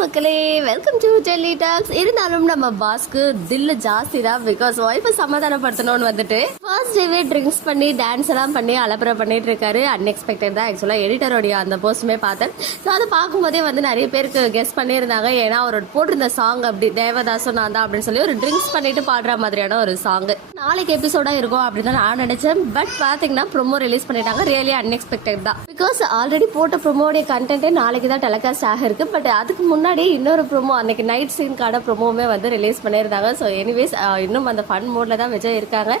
மக்களே welcome to Delhi tax இருந்தாலும் நம்ம பாஸ்க்கு தில்லு ஜாஸ்தி தான் பிகாஸ் ஒய்ஃபை சமாதானப்படுத்தணும்னு வந்துட்டு. ஃபர்ஸ்ட் டேவே ட்ரிங்க்ஸ் பண்ணி டான்ஸ் எல்லாம் பண்ணி அலப்பறை பண்ணிட்டு இருக்காரு. அன்எக்ஸ்பெக்டட் தான் ஆக்சுவலாக எடிட்டருடைய அந்த போஸ்ட்டுமே பார்த்தேன். ஸோ அதை பார்க்கும்போதே வந்து நிறைய பேருக்கு கெஸ் பண்ணியிருந்தாங்க. ஏன்னா அவரோட போட்டிருந்த சாங் அப்படி தேவதாசன் நான் தான் அப்படின்னு சொல்லி ஒரு ட்ரிங்க்ஸ் பண்ணிட்டு பாடுற மாதிரியான ஒரு சாங் நாளைக்கு எபிசோடாக இருக்கும் அப்படின்னு தான் நான் நினச்சேன். பட் பார்த்தீங்கன்னா ப்ரோமோ ரிலீஸ் பண்ணிட்டாங்க. ரியலி அன்எக்ஸ்பெக்டட் தான். பிகாஸ் ஆல்ரெடி போட்ட ப்ரோமோடைய கண்டென்ட்டே நாளைக்கு தான் டெலிகாஸ்ட் ஆக இருக்கு பட் அதுக்கு முன்னாடி இன்னொரு ப்ரோமோ அன்னைக்கு நைட் சீனுக்கான ப்ரொமோவுமே வந்து ரிலீஸ் பண்ணியிருந்தாங்க. ஸோ எனிவேஸ் இன்னும் அந்த ஃபன் மோடில் தான் விஜய் இருக்காங்க.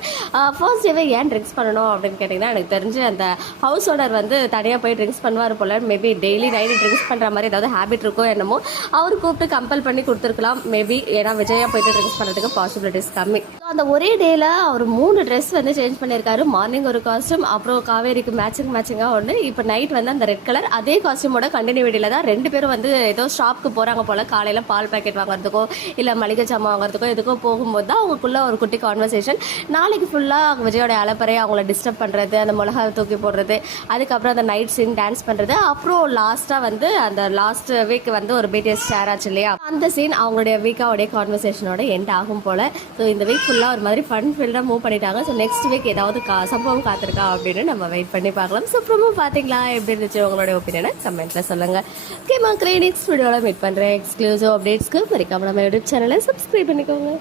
ஃபர்ஸ்ட் டேவே ஏன் ட்ரிங்க்ஸ் பண்ணணும் அப்படின்னு கேட்டிங்கன்னா எனக்கு தெரிஞ்சு அந்த ஹவுஸ் ஓனர் வந்து தனியாக போய் ட்ரிங்க்ஸ் பண்ணுவார் போல. மேபி டெய்லி நைட்டு ட்ரிங்க்ஸ் பண்ணுற மாதிரி ஏதாவது ஹேபிட் இருக்கோ என்னமோ அவர் கூப்பிட்டு கம்பல் பண்ணி கொடுத்துருக்கலாம். மேபி ஏன்னா விஜயா போயிட்டு ட்ரிங்க்ஸ் பண்ணுறதுக்கு பாசிபிலிட்டிஸ் கம்மி. அந்த ஒரே டேல அவர் மூணு ட்ரெஸ் வந்து சேஞ்ச் பண்ணியிருக்காரு. மார்னிங் ஒரு காஸ்டியூம் அப்புறம் காவேரிக்கு மேட்சிங் மேட்சிங்காக ஒன்று இப்போ நைட் வந்து அந்த ரெட் கலர் அதே காஸ்டியூமோட கண்டினியூட்டியில் தான் ரெண்டு பேரும் வந்து ஏதோ ஷாப்க்கு போகிறாங்க போல். காலையில் பால் பாக்கெட் வாங்குறதுக்கோ இல்லை மளிகை சாமான் வாங்குறதுக்கோ எதுக்கோ போகும்போது தான் அவங்களுக்குள்ள ஒரு குட்டி கான்வர்சேஷன் நாளைக்கு ஃபுல்லாக விஜயோட அலப்பறை அவங்கள டிஸ்டர்ப் பண்ணுறது அந்த மிளகா தூக்கி போடுறது அதுக்கப்புறம் அந்த நைட் சீன் டான்ஸ் பண்ணுறது அப்புறம் லாஸ்ட்டாக வந்து அந்த லாஸ்ட் வீக் வந்து ஒரு பிடிஎஸ் ஷேர் ஆச்சு இல்லையா? அந்த சீன் அவங்களுடைய வீக்காவுடைய கான்வர்சேஷனோட எண்ட் ஆகும் போல். ஸோ இந்த வீக் ஃபுல்லாக ஒரு மாதிரி ஃபன் ஃபீல்டாக மூவ் பண்ணிட்டாங்க. ஸோ நெக்ஸ்ட் வீக் ஏதாவது கா சம்பவம் காத்திருக்கா அப்படின்னு நம்ம வெயிட் பண்ணி பார்க்கலாம். ஸோ ப்ரோமோ பார்த்தீங்களா? எப்படி இருந்துச்சு? உங்களோட ஒப்பீனியனை கமெண்ட்டில் சொல்லுங்கள் ஓகே மக்களே நெக்ஸ்ட் வீடியோவில் மீட் பண்ணுறேன் எக்ஸ்க்ளூசிவ் அப்டேட்ஸ்க்கு மறக்காம நம்ம யூடியூப் சேனலை சப்ஸ்கிரைப் பண்ணிக்கோங்க.